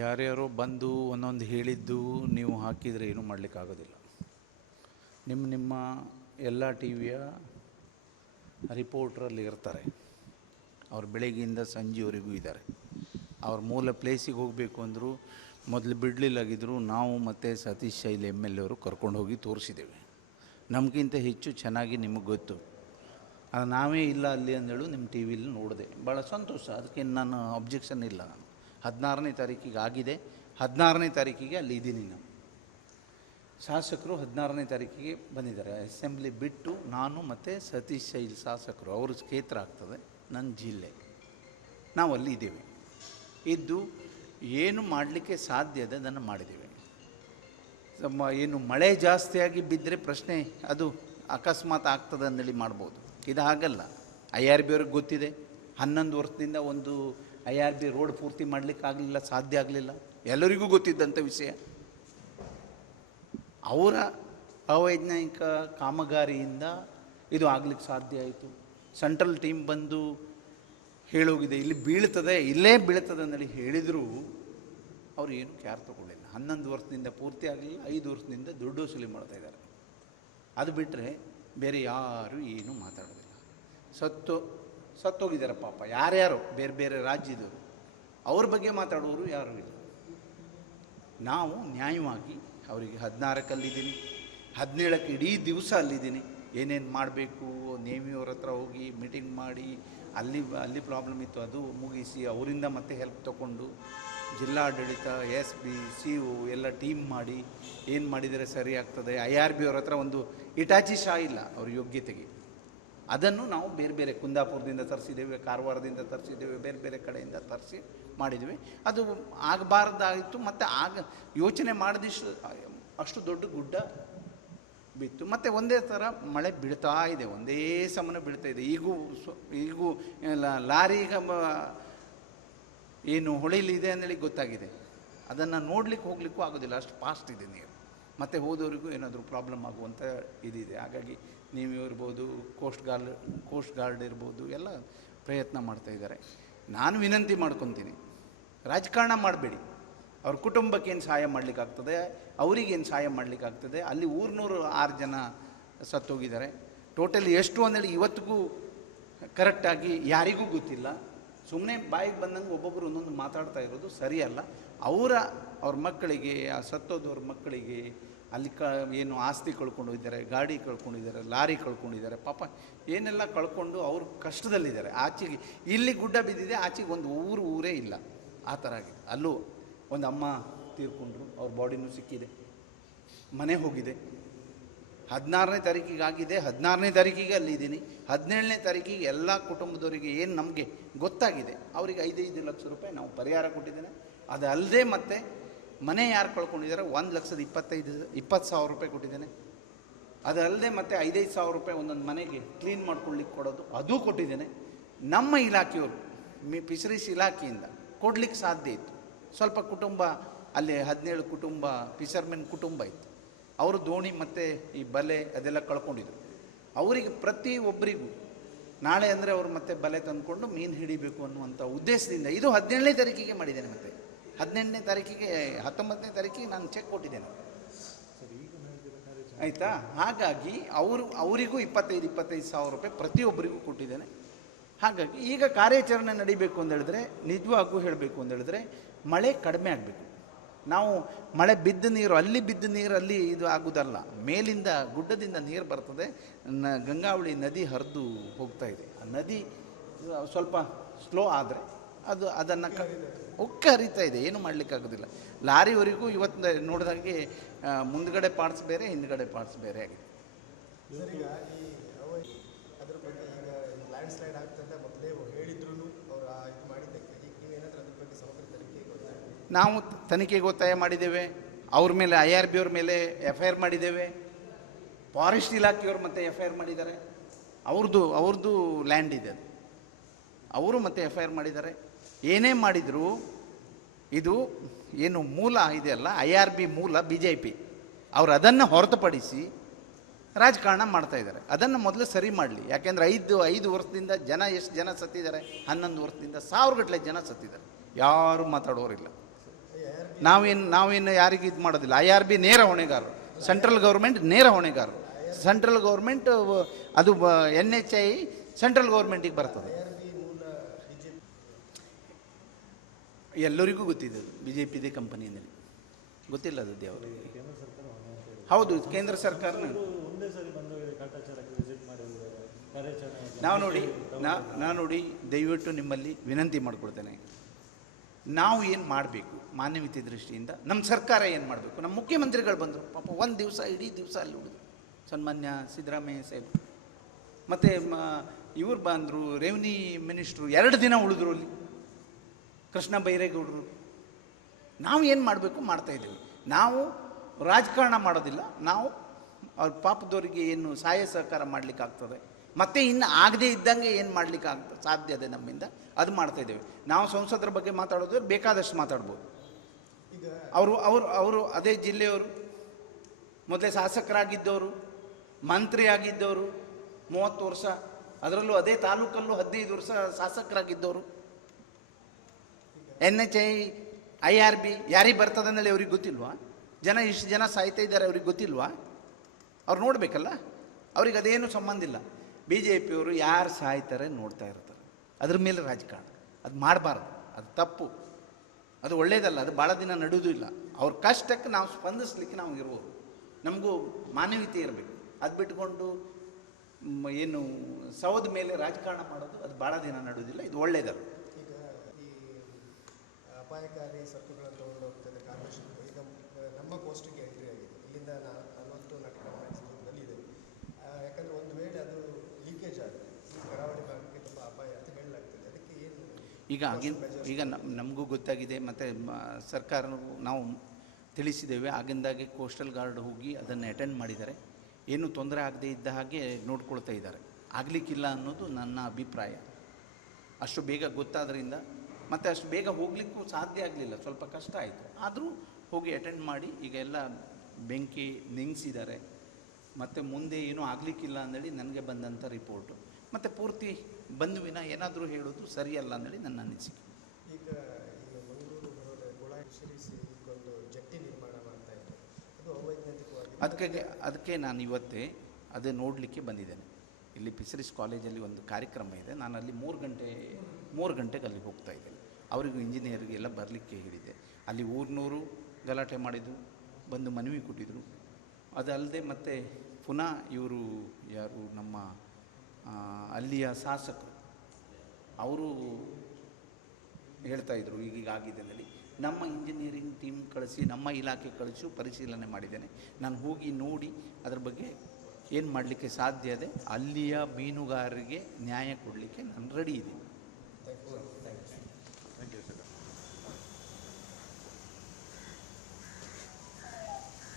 ಯಾರ್ಯಾರೋ ಬಂದು ಒಂದೊಂದು ಹೇಳಿದ್ದು ನೀವು ಹಾಕಿದರೆ ಏನೂ ಮಾಡಲಿಕ್ಕಾಗೋದಿಲ್ಲ. ನಿಮ್ಮ ಎಲ್ಲ ಟಿ ವಿಯ ರಿಪೋರ್ಟ್ರಲ್ಲಿ ಇರ್ತಾರೆ. ಅವ್ರು ಬೆಳಗ್ಗೆಯಿಂದ ಸಂಜೆವರೆಗೂ ಇದ್ದಾರೆ. ಅವ್ರ ಮೂಲ ಪ್ಲೇಸಿಗೆ ಹೋಗಬೇಕು ಅಂದರೂ ಮೊದಲು ಬಿಡಲಿಲ್ಲಾಗಿದ್ದರು ನಾವು ಮತ್ತು ಸತೀಶ್ ಶೈಲ್ MLA ಅವರು ಕರ್ಕೊಂಡು ಹೋಗಿ ತೋರಿಸಿದ್ದೇವೆ. ನಮಗಿಂತ ಹೆಚ್ಚು ಚೆನ್ನಾಗಿ ನಿಮಗೆ ಗೊತ್ತು. ನಾವೇ ಇಲ್ಲ ಅಲ್ಲಿ ಅಂದೇಳು ನಿಮ್ಮ ಟಿ ವಿಲಿ ನೋಡಿದೆ. ಭಾಳ ಸಂತೋಷ. ಅದಕ್ಕೆ ನಾನು ಅಬ್ಜೆಕ್ಷನ್ ಇಲ್ಲ. ನಾನು 16ನೇ ತಾರೀಕಿಗೆ ಆಗಿದೆ. 16ನೇ ತಾರೀಕಿಗೆ ಅಲ್ಲಿ ಇದ್ದೀನಿ. ನಾನು ಶಾಸಕರು 16ನೇ ತಾರೀಕಿಗೆ ಬಂದಿದ್ದಾರೆ. ಅಸೆಂಬ್ಲಿ ಬಿಟ್ಟು ನಾನು ಮತ್ತು ಸತೀಶ್ ಶೈಲ್ ಶಾಸಕರು ಅವ್ರ ಕ್ಷೇತ್ರ ಆಗ್ತದೆ, ನನ್ನ ಜಿಲ್ಲೆ, ನಾವು ಅಲ್ಲಿ ಇದ್ದೇವೆ. ಇದ್ದು ಏನು ಮಾಡಲಿಕ್ಕೆ ಸಾಧ್ಯ ಇದೆ ಅದನ್ನು ಮಾಡಿದ್ದೇವೆ. ಏನು ಮಳೆ ಜಾಸ್ತಿಯಾಗಿ ಬಿದ್ದರೆ ಪ್ರಶ್ನೆ ಅದು ಅಕಸ್ಮಾತ್ ಆಗ್ತದೆ ಅಂದೇಳಿ ಮಾಡ್ಬೋದು. ಇದು ಹಾಗಲ್ಲ. IRB ಅವ್ರಿಗೆ ಗೊತ್ತಿದೆ. 11 ವರ್ಷದಿಂದ ಒಂದು IRB ರೋಡ್ ಪೂರ್ತಿ ಮಾಡಲಿಕ್ಕಾಗಲಿಲ್ಲ, ಸಾಧ್ಯ ಆಗಲಿಲ್ಲ, ಎಲ್ಲರಿಗೂ ಗೊತ್ತಿದ್ದಂಥ ವಿಷಯ. ಅವರ ಅವೈಜ್ಞಾನಿಕ ಕಾಮಗಾರಿಯಿಂದ ಇದು ಆಗಲಿಕ್ಕೆ ಸಾಧ್ಯ ಆಯಿತು. ಸೆಂಟ್ರಲ್ ಟೀಮ್ ಬಂದು ಹೇಳೋಗಿದೆ ಇಲ್ಲಿ ಬೀಳ್ತದೆ, ಇಲ್ಲೇ ಬೀಳ್ತದೆ ಅಂದೇಳಿ ಹೇಳಿದರೂ ಅವರು ಏನು ಕ್ಯಾರ್ ತಗೊಳ್ಳಿಲ್ಲ. 11 ವರ್ಷದಿಂದ ಪೂರ್ತಿ ಆಗಲಿಲ್ಲ, 5 ವರ್ಷದಿಂದ ದುಡ್ಡು ವಸೂಲಿ ಮಾಡ್ತಾಯಿದ್ದಾರೆ. ಅದು ಬಿಟ್ಟರೆ ಬೇರೆ ಯಾರು ಏನೂ ಮಾತಾಡೋದಿಲ್ಲ. ಸತ್ತೋಗಿದ್ದಾರೆ ಪಾಪ ಯಾರ್ಯಾರು ಬೇರೆ ಬೇರೆ ರಾಜ್ಯದವರು, ಅವ್ರ ಬಗ್ಗೆ ಮಾತಾಡೋರು ಯಾರೂ ಇಲ್ಲ. ನಾವು ನ್ಯಾಯವಾಗಿ ಅವರಿಗೆ 16ಕ್ಕೆ ಅಲ್ಲಿದ್ದೀನಿ, 17ಕ್ಕೆ ಇಡೀ ದಿವಸ ಅಲ್ಲಿದ್ದೀನಿ. ಏನೇನು ಮಾಡಬೇಕು ನೇವಿಯವ್ರ ಹತ್ರ ಹೋಗಿ ಮೀಟಿಂಗ್ ಮಾಡಿ ಅಲ್ಲಿ ಪ್ರಾಬ್ಲಮ್ ಇತ್ತು ಅದು ಮುಗಿಸಿ ಅವರಿಂದ ಮತ್ತೆ ಹೆಲ್ಪ್ ತಗೊಂಡು ಜಿಲ್ಲಾಡಳಿತ SP CO ಎಲ್ಲ ಟೀಮ್ ಮಾಡಿ ಏನು ಮಾಡಿದರೆ ಸರಿ ಆಗ್ತದೆ. IRB ಅವ್ರ ಹತ್ರ ಒಂದು ಇಟಾಚಿ ಶಾ ಇಲ್ಲ ಅವ್ರ ಯೋಗ್ಯತೆಗೆ. ಅದನ್ನು ನಾವು ಬೇರೆ ಬೇರೆ ಕುಂದಾಪುರದಿಂದ ತರಿಸಿದ್ದೇವೆ, ಕಾರವಾರದಿಂದ ತರಿಸಿದ್ದೇವೆ, ಬೇರೆ ಬೇರೆ ಕಡೆಯಿಂದ ತರಿಸಿ ಮಾಡಿದ್ವಿ. ಅದು ಆಗಬಾರ್ದಾಯಿತು. ಮತ್ತು ಯೋಚನೆ ಮಾಡಿದಷ್ಟು ಅಷ್ಟು ದೊಡ್ಡ ಗುಡ್ಡ ಬಿತ್ತು. ಮತ್ತು ಒಂದೇ ಥರ ಮಳೆ ಬೀಳ್ತಾ ಇದೆ, ಒಂದೇ ಸಮನೆ ಬೀಳ್ತಾ ಇದೆ. ಈಗೂ ಲಾರಿ ಏನು ಹೊಳಿಲಿದೆ ಅಂದೇಳಿ ಗೊತ್ತಾಗಿದೆ. ಅದನ್ನು ನೋಡ್ಲಿಕ್ಕೆ ಹೋಗ್ಲಿಕ್ಕೂ ಆಗೋದಿಲ್ಲ, ಅಷ್ಟು ಫಾಸ್ಟ್ ಇದೆ ನೀರು. ಮತ್ತು ಹೋದವರಿಗೂ ಏನಾದರೂ ಪ್ರಾಬ್ಲಮ್ ಆಗುವಂಥ ಇದಿದೆ. ಹಾಗಾಗಿ ನೀವು ಇರ್ಬೋದು, ಕೋಸ್ಟ್ ಗಾರ್ಡ್ ಇರ್ಬೋದು, ಎಲ್ಲ ಪ್ರಯತ್ನ ಮಾಡ್ತಾಯಿದ್ದಾರೆ. ನಾನು ವಿನಂತಿ ಮಾಡ್ಕೊತೀನಿ, ರಾಜಕಾರಣ ಮಾಡಬೇಡಿ. ಅವ್ರ ಕುಟುಂಬಕ್ಕೆ ಏನು ಸಹಾಯ ಮಾಡಲಿಕ್ಕಾಗ್ತದೆ, ಅವರಿಗೇನು ಸಹಾಯ ಮಾಡಲಿಕ್ಕಾಗ್ತದೆ. ಅಲ್ಲಿ 6 ಜನ ಸತ್ತೋಗಿದ್ದಾರೆ. ಟೋಟಲಿ ಎಷ್ಟು ಅಂದೇಳಿ ಇವತ್ತಿಗೂ ಕರೆಕ್ಟಾಗಿ ಯಾರಿಗೂ ಗೊತ್ತಿಲ್ಲ. ಸುಮ್ಮನೆ ಬಾಯಿಗೆ ಬಂದಂಗೆ ಒಬ್ಬೊಬ್ಬರು ಒಂದೊಂದು ಮಾತಾಡ್ತಾ ಇರೋದು ಸರಿಯಲ್ಲ. ಅವ್ರ ಮಕ್ಕಳಿಗೆ, ಆ ಸತ್ತೋದವ್ರ ಮಕ್ಕಳಿಗೆ ಅಲ್ಲಿ ಏನು ಆಸ್ತಿ ಕಳ್ಕೊಂಡಿದ್ದಾರೆ, ಗಾಡಿ ಕಳ್ಕೊಂಡಿದ್ದಾರೆ, ಲಾರಿ ಕಳ್ಕೊಂಡಿದ್ದಾರೆ. ಪಾಪ ಏನೆಲ್ಲ ಕಳ್ಕೊಂಡು ಅವರು ಕಷ್ಟದಲ್ಲಿದ್ದಾರೆ. ಆಚೆಗೆ ಇಲ್ಲಿ ಗುಡ್ಡ ಬಿದ್ದಿದೆ, ಆಚೆಗೆ ಒಂದು ಊರೇ ಇಲ್ಲ, ಆ ಥರ ಆಗಿದೆ. ಅಲ್ಲೂ ಒಂದು ಅಮ್ಮ ತೀರ್ಕೊಂಡ್ರು, ಅವ್ರ ಬಾಡಿನೂ ಸಿಕ್ಕಿದೆ, ಮನೆ ಹೋಗಿದೆ. 16ನೇ ತಾರೀಕಿಗೆ ಆಗಿದೆ, 16ನೇ ತಾರೀಕಿಗೆ ಅಲ್ಲಿದ್ದೀನಿ. 17ನೇ ತಾರೀಕಿಗೆ ಎಲ್ಲ ಕುಟುಂಬದವರಿಗೆ ಏನು ನಮಗೆ ಗೊತ್ತಾಗಿದೆ ಅವರಿಗೆ 5 ಲಕ್ಷ ರೂಪಾಯಿ ನಾವು ಪರಿಹಾರ ಕೊಟ್ಟಿದ್ದೇನೆ. ಅದಲ್ಲದೆ ಮತ್ತೆ ಮನೆ ಯಾರು ಕಳ್ಕೊಂಡಿದ್ದಾರೆ 1,20,000 ರೂಪಾಯಿ ಕೊಟ್ಟಿದ್ದೇನೆ. ಅದಲ್ಲದೆ ಮತ್ತೆ 5,000 ರೂಪಾಯಿ ಒಂದೊಂದು ಮನೆಗೆ ಕ್ಲೀನ್ ಮಾಡ್ಕೊಳ್ಳಿಕ್ಕೆ ಕೊಡೋದು ಅದು ಕೊಟ್ಟಿದ್ದೇನೆ. ನಮ್ಮ ಇಲಾಖೆಯವರು ಫಿಶರೀಸ್ ಇಲಾಖೆಯಿಂದ ಕೊಡ್ಲಿಕ್ಕೆ ಸಾಧ್ಯ ಇತ್ತು. ಸ್ವಲ್ಪ ಕುಟುಂಬ ಅಲ್ಲಿ 17 ಕುಟುಂಬ ಫಿಶರ್ಮೆನ್ ಕುಟುಂಬ ಇತ್ತು. ಅವರು ದೋಣಿ ಮತ್ತು ಈ ಬಲೆ ಅದೆಲ್ಲ ಕಳ್ಕೊಂಡಿದ್ರು. ಅವರಿಗೆ ಪ್ರತಿಯೊಬ್ಬರಿಗೂ ನಾಳೆ ಅಂದರೆ ಅವರು ಮತ್ತೆ ಬಲೆ ತಂದುಕೊಂಡು ಮೀನು ಹಿಡಿಬೇಕು ಅನ್ನುವಂಥ ಉದ್ದೇಶದಿಂದ ಇದು 17ನೇ ತಾರೀಕಿಗೆ ಮಾಡಿದ್ದೇನೆ. ಮತ್ತು 18ನೇ ತಾರೀಕಿಗೆ 19ನೇ ತಾರೀಕಿಗೆ ನಾನು ಚೆಕ್ ಕೊಟ್ಟಿದ್ದೇನೆ, ಆಯಿತಾ. ಹಾಗಾಗಿ ಅವರಿಗೂ 25,000 ರೂಪಾಯಿ ಪ್ರತಿಯೊಬ್ಬರಿಗೂ ಕೊಟ್ಟಿದ್ದೇನೆ. ಹಾಗಾಗಿ ಈಗ ಕಾರ್ಯಾಚರಣೆ ನಡಿಬೇಕು ಅಂತ ಹೇಳಿದ್ರೆ, ನಿಜವಾಗೂ ಹೇಳಬೇಕು ಅಂತ ಹೇಳಿದ್ರೆ, ಮಳೆ ಕಡಿಮೆ ಆಗಬೇಕು. ನಾವು ಮಳೆ ಬಿದ್ದ ನೀರು ಅಲ್ಲಿ ಇದು ಆಗೋದಲ್ಲ. ಮೇಲಿಂದ ಗುಡ್ಡದಿಂದ ನೀರು ಬರ್ತದೆ, ಗಂಗಾವಳಿ ನದಿ ಹರಿದು ಹೋಗ್ತಾ ಇದೆ. ಆ ನದಿ ಸ್ವಲ್ಪ ಸ್ಲೋ ಆದರೆ ಅದನ್ನು ಉಕ್ಕ ಹರಿತಾ ಇದೆ, ಏನು ಮಾಡಲಿಕ್ಕಾಗೋದಿಲ್ಲ. ಲಾರಿವರೆಗೂ ಇವತ್ತು ನೋಡಿದಾಗೆ ಮುಂದ್ಗಡೆ ಪಾರ್ಟ್ಸ್ ಬೇರೆ, ಹಿಂದ್ಗಡೆ ಪಾರ್ಟ್ಸ್ ಬೇರೆ ಆಗಿದೆ. ನಾವು ತನಿಖೆಗೆ ಒತ್ತಾಯ ಮಾಡಿದ್ದೇವೆ. ಅವ್ರ ಮೇಲೆ IRB ಅವ್ರ ಮೇಲೆ FIR ಮಾಡಿದ್ದೇವೆ. ಫಾರೆಸ್ಟ್ ಇಲಾಖೆಯವ್ರು ಮತ್ತೆ FIR ಮಾಡಿದ್ದಾರೆ. ಅವ್ರದ್ದು ಲ್ಯಾಂಡ್ ಇದೆ, ಅವರು ಮತ್ತೆ FIR ಮಾಡಿದ್ದಾರೆ. ಏನೇ ಮಾಡಿದರೂ ಇದು ಏನು ಮೂಲ ಇದೆಯಲ್ಲ IRB ಮೂಲ BJP, ಅವರು ಅದನ್ನು ಹೊರತುಪಡಿಸಿ ರಾಜಕಾರಣ ಮಾಡ್ತಾಯಿದ್ದಾರೆ. ಅದನ್ನು ಮೊದಲು ಸರಿ ಮಾಡಲಿ. ಯಾಕೆಂದರೆ 5 ವರ್ಷದಿಂದ ಎಷ್ಟು ಜನ ಸತ್ತಿದ್ದಾರೆ, 11 ವರ್ಷದಿಂದ 1000 ಗಟ್ಟಲೆ ಜನ ಸತ್ತಿದ್ದಾರೆ. ಯಾರೂ ಮಾತಾಡೋರಿಲ್ಲ. ನಾವೇನು ಯಾರಿಗೆ ಇದು ಮಾಡೋದಿಲ್ಲ. IRB ನೇರ ಹೊಣೆಗಾರರು, ಸೆಂಟ್ರಲ್ ಗೌರ್ಮೆಂಟ್ ನೇರ ಹೊಣೆಗಾರರು. ಸೆಂಟ್ರಲ್ ಗೌರ್ಮೆಂಟ್ ಅದು NHI ಸೆಂಟ್ರಲ್ ಗೌರ್ಮೆಂಟಿಗೆ ಬರ್ತದೆ. ಎಲ್ಲರಿಗೂ ಗೊತ್ತಿದೆ, BJPದೇ ಕಂಪನಿಯಲ್ಲಿ ಗೊತ್ತಿಲ್ಲ ಅದು ದೇವರಿಗೆ. ಹೌದು, ಕೇಂದ್ರ ಸರ್ಕಾರ ನಾವು ನೋಡಿ ದಯವಿಟ್ಟು ನಿಮ್ಮಲ್ಲಿ ವಿನಂತಿ ಮಾಡಿಕೊಡ್ತೇನೆ. ನಾವು ಏನು ಮಾಡಬೇಕು ಮಾನವೀಯತೆ ದೃಷ್ಟಿಯಿಂದ, ನಮ್ಮ ಸರ್ಕಾರ ಏನು ಮಾಡಬೇಕು. ನಮ್ಮ ಮುಖ್ಯಮಂತ್ರಿಗಳು ಬಂದರು ಪಾಪ, ಒಂದು ದಿವಸ ಇಡೀ ದಿವಸ ಅಲ್ಲಿ ಉಳಿದು, ಸನ್ಮಾನ್ಯ ಸಿದ್ದರಾಮಯ್ಯ ಸಾಹೇಬ್ ಮತ್ತು ಇವ್ರು ಬಂದರು, ರೆವಿನ್ಯೂ ಮಿನಿಸ್ಟ್ರು 2 ದಿನ ಉಳಿದ್ರು ಅಲ್ಲಿ, ಕೃಷ್ಣ ಬೈರೇಗೌಡರು. ನಾವು ಏನು ಮಾಡಬೇಕು ಮಾಡ್ತಾಯಿದ್ದೀವಿ. ನಾವು ರಾಜಕಾರಣ ಮಾಡೋದಿಲ್ಲ, ನಾವು ಅವ್ರ ಪಾಪದವರಿಗೆ ಏನು ಸಹಾಯ ಸಹಕಾರ ಮಾಡಲಿಕ್ಕಾಗ್ತದೆ, ಮತ್ತು ಇನ್ನು ಆಗದೇ ಇದ್ದಂಗೆ ಏನು ಮಾಡಲಿಕ್ಕೆ ಸಾಧ್ಯ ಇದೆ ನಮ್ಮಿಂದ, ಅದು ಮಾಡ್ತಾಯಿದ್ದೇವೆ. ನಾವು ಸಂಸದರ ಬಗ್ಗೆ ಮಾತಾಡೋದು ಬೇಕಾದಷ್ಟು ಮಾತಾಡ್ಬೋದು. ಅವರು ಅದೇ ಜಿಲ್ಲೆಯವರು, ಮೊದಲೇ ಶಾಸಕರಾಗಿದ್ದವರು, ಮಂತ್ರಿ ಆಗಿದ್ದವರು 30 ವರ್ಷ, ಅದರಲ್ಲೂ ಅದೇ ತಾಲೂಕಲ್ಲೂ 15 ವರ್ಷ ಶಾಸಕರಾಗಿದ್ದವರು. NHI IRB ಯಾರಿಗೆ ಬರ್ತದೆ ಅಂದೇಳಿ ಅವ್ರಿಗೆ ಗೊತ್ತಿಲ್ವಾ? ಇಷ್ಟು ಜನ ಸಾಯ್ತಾ ಇದ್ದಾರೆ, ಅವ್ರಿಗೆ ಗೊತ್ತಿಲ್ವಾ? ಅವ್ರು ನೋಡಬೇಕಲ್ಲ, ಅವ್ರಿಗೆ ಅದೇನು ಸಂಬಂಧ ಇಲ್ಲ. BJPಯವರು ಯಾರು ಸಾಯ್ತಾರೆ ನೋಡ್ತಾ ಇರ್ತಾರೆ, ಅದ್ರ ಮೇಲೆ ರಾಜಕಾರಣ. ಅದು ಮಾಡಬಾರ್ದು, ಅದು ತಪ್ಪು, ಅದು ಒಳ್ಳೆಯದಲ್ಲ, ಅದು ಭಾಳ ದಿನ ನಡೆಯೋದು ಇಲ್ಲ. ಅವ್ರ ಕಷ್ಟಕ್ಕೆ ನಾವು ಸ್ಪಂದಿಸ್ಲಿಕ್ಕೆ ನಾವು ಇರ್ಬೋದು, ನಮಗೂ ಮಾನವೀಯತೆ ಇರಬೇಕು. ಅದು ಬಿಟ್ಕೊಂಡು ಏನು ಸೌದ ಮೇಲೆ ರಾಜಕಾರಣ ಮಾಡೋದು ಅದು ಭಾಳ ದಿನ ನಡೆಯೋದಿಲ್ಲ, ಇದು ಒಳ್ಳೆಯದಲ್ಲ. ಈಗ ಈ ಅಪಾಯಕಾರಿ ಸರಕುಗಳನ್ನು ತೊಗೊಂಡು ಹೋಗ್ತದೆ ಕಾರ್ಪೊರೇಷನ್. ಈಗ ನಮ್ಮ ಕೋಸ್ಟಿಗೆ ಎಂಟ್ರಿ ಆಗಿದೆ, ಇಲ್ಲಿಂದ 40 ನಟಕದಲ್ಲಿ ಇದೆ. ಯಾಕಂದರೆ ಒಂದು ವೇಳೆ ಅದು ಲೀಕೇಜ್ ಆದರೆ ಕರಾವಳಿ ಭಾಗಕ್ಕೆ ತುಂಬ ಅಪಾಯ ಅಂತ ಹೇಳಲಾಗ್ತದೆ. ಅದಕ್ಕೆ ಏನು ಈಗ ನಮಗೂ ಗೊತ್ತಾಗಿದೆ, ಮತ್ತು ಸರ್ಕಾರ ನಾವು ತಿಳಿಸಿದ್ದೇವೆ. ಆಗಿಂದಾಗೆ ಕೋಸ್ಟಲ್ ಗಾರ್ಡ್ ಹೋಗಿ ಅದನ್ನು ಅಟೆಂಡ್ ಮಾಡಿದ್ದಾರೆ. ಏನೂ ತೊಂದರೆ ಆಗದೇ ಇದ್ದ ಹಾಗೆ ನೋಡ್ಕೊಳ್ತಾ ಇದ್ದಾರೆ. ಆಗಲಿಕ್ಕಿಲ್ಲ ಅನ್ನೋದು ನನ್ನ ಅಭಿಪ್ರಾಯ. ಅಷ್ಟು ಬೇಗ ಗೊತ್ತಾದ್ರಿಂದ, ಮತ್ತು ಅಷ್ಟು ಬೇಗ ಹೋಗಲಿಕ್ಕೂ ಸಾಧ್ಯ ಆಗಲಿಲ್ಲ, ಸ್ವಲ್ಪ ಕಷ್ಟ ಆಯಿತು. ಆದರೂ ಹೋಗಿ ಅಟೆಂಡ್ ಮಾಡಿ ಈಗ ಎಲ್ಲ ಬೆಂಕಿ ನಿಲ್ಲಿಸಿದ್ದಾರೆ. ಮತ್ತು ಮುಂದೆ ಏನೂ ಆಗಲಿಕ್ಕಿಲ್ಲ ಅಂದೇಳಿ ನನಗೆ ಬಂದಂಥ ರಿಪೋರ್ಟು. ಮತ್ತು ಪೂರ್ತಿ ಬಂಧುವಿನ ಏನಾದರೂ ಹೇಳೋದು ಸರಿಯಲ್ಲ ಅಂದೇಳಿ ನನ್ನ ಅನಿಸಿಕೆ. ಈಗ ಮಂಗಳೂರು ಗುಳಾಯಿ ಶಿರಿಸಿ ಒಂದು ಜಟ್ಟಿ ನಿರ್ಮಾಣ ಮಾಡ್ತಾ ಇದ್ದಾರೆ, ಅದು ಅವೈಜ್ಞಾನಿಕವಾಗಿ. ಅದಕ್ಕೆ ನಾನು ಇವತ್ತೇ ಅದೇ ನೋಡಲಿಕ್ಕೆ ಬಂದಿದ್ದೇನೆ. ಇಲ್ಲಿ ಫಿಶರೀಸ್ ಕಾಲೇಜಲ್ಲಿ ಒಂದು ಕಾರ್ಯಕ್ರಮ ಇದೆ, ನಾನು ಅಲ್ಲಿ 3 ಗಂಟೆಗೆ ಅಲ್ಲಿ ಹೋಗ್ತಾ ಇದ್ದೇನೆ. ಅವರಿಗೂ ಇಂಜಿನಿಯರಿಗೆಲ್ಲ ಬರಲಿಕ್ಕೆ ಹೇಳಿದೆ. ಅಲ್ಲಿ ಊರಿನವರು ಗಲಾಟೆ ಮಾಡಿದರು, ಬಂದು ಮನವಿ ಕೊಟ್ಟಿದ್ದರು. ಅದಲ್ಲದೆ ಮತ್ತೆ ಪುನಃ ಇವರು ಯಾರು ನಮ್ಮ ಅಲ್ಲಿಯ ಶಾಸಕರು ಅವರು ಹೇಳ್ತಾಯಿದ್ರು ಈಗೀಗ ಆಗಿದೆ ಅಂದೇಳಿ. ನಮ್ಮ ಇಂಜಿನಿಯರಿಂಗ್ ಟೀಮ್ ಕಳಿಸಿ, ನಮ್ಮ ಇಲಾಖೆ ಕಳಿಸಿ ಪರಿಶೀಲನೆ ಮಾಡಿದ್ದೇನೆ. ನಾನು ಹೋಗಿ ನೋಡಿ ಅದ್ರ ಬಗ್ಗೆ ಏನು ಮಾಡಲಿಕ್ಕೆ ಸಾಧ್ಯ ಇದೆ, ಅಲ್ಲಿಯ ಮೀನುಗಾರರಿಗೆ ನ್ಯಾಯ ಕೊಡಲಿಕ್ಕೆ ನಾನು ರೆಡಿ ಇದ್ದೀನಿ.